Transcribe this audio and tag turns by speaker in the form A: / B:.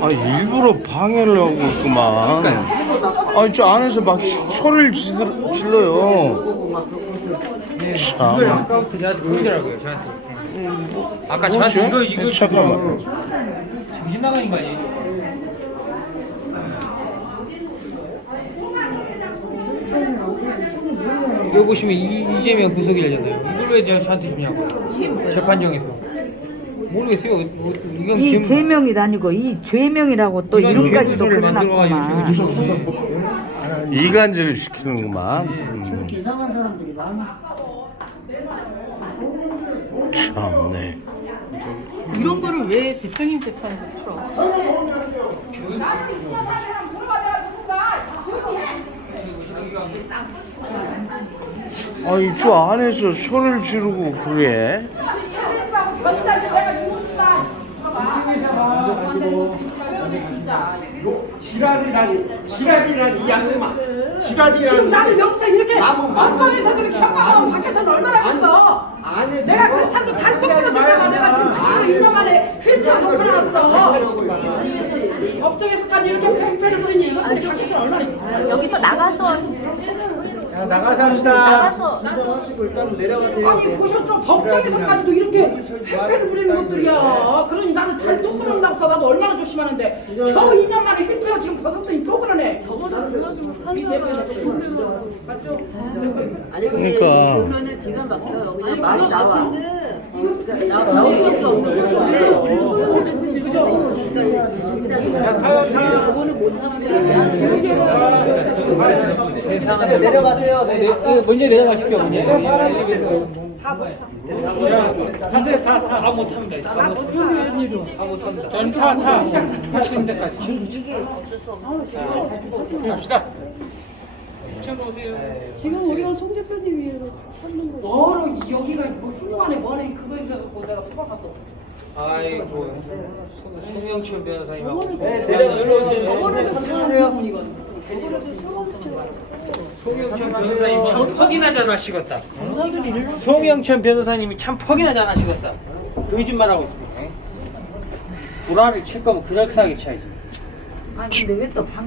A: 아 일부러 방해를 하고 있구만. 아니 저 안에서 막 시- 소리를 지들- 질러요. 참.
B: 이걸 아까부터 저한테 보이더라고요 저한테 아까 저한테 이거 이거
A: 네, 잠깐만.
B: 정신 나가는 거 아니에요? 여기 보시면 이, 이재명 구속이라잖아요 이걸 왜 저- 저한테 주냐고요 재판정에서 모르겠어요 뭐, 이건
C: 이
B: 괴물-
C: 죄명이 아니고 이 죄명이라고 또
B: 이건
C: 이름까지도
B: 괴물소를 만들어가지고
C: 그려놨구만.
A: 이간질을 시키는구만. 음,
D: 이상한 사람들이 많아.
A: 참네.
E: 이런 거를 왜 대표님 재판에서 풀어?
A: 아니 저 안에서 소리를 지르고 그래.
F: 지랄이라니 지랄이라니 이 양놈아 지랄이라니
G: 지금 나는 여기서 이렇게
F: 나무.
G: 법정에서 그렇게 협박하면 밖에서는 얼마나
F: 안에서
G: 내가
F: 뭐-
G: 그 차도 단독으로 잡아가 내가 지금 지금 2년 만에 휠체어 놓고 나왔어 법정에서까지 이렇게 팽팽을 부리니 이것들이 밖에서는 얼마나
E: 여기서 나가서
F: 야 나가서 합시다.
E: 나가서.
F: 진정하시고 일단 내려가세요.
G: 아니 보셨죠? 법정에서까지도 이렇게 팽팽을 부리는 것들이야. 그러니 나는 단독으로 나서 나도 얼마나 조심하는데. 겨우 2년 만에 휠체어 지금 벗었더니 또 그러네.
E: 저보다 불러주면 판사가
G: 맞죠?
A: 그러니까.
E: 보면은 기가 막혀요. 그냥 말이 나와. 그러니까 나- 나올 수밖에 없는 거죠. 못 참으
F: 내려가세요.
B: 네, 네, 먼저 내려가십시오 어머니
F: 타세요 타타
B: 다 못합니다. 다 못합니다. 다 못합니다. 저는 타타 할 수 있는 데까지. 갑시다. 이쪽으로 오세요.
G: 지금 우리가 송 대표님 위해서 찾는 거 너로 여기가 뭐 훌륭하네 뭐네 그거 갖고 내가 소박하고
B: 아이고 송- 송영철 변호사님하고.
F: 네 내려 내려오세요.
G: 저번에도
F: 타세요.
B: 송영천 변호사님 참 퍽이나 잘하시겠다. 송영천 변호사님이 참 퍽이나 잘하시겠다. 거짓말하고 있어. 불안을 칠 거면 그럴싸하게 쳐야지.
C: 아니 근데 왜또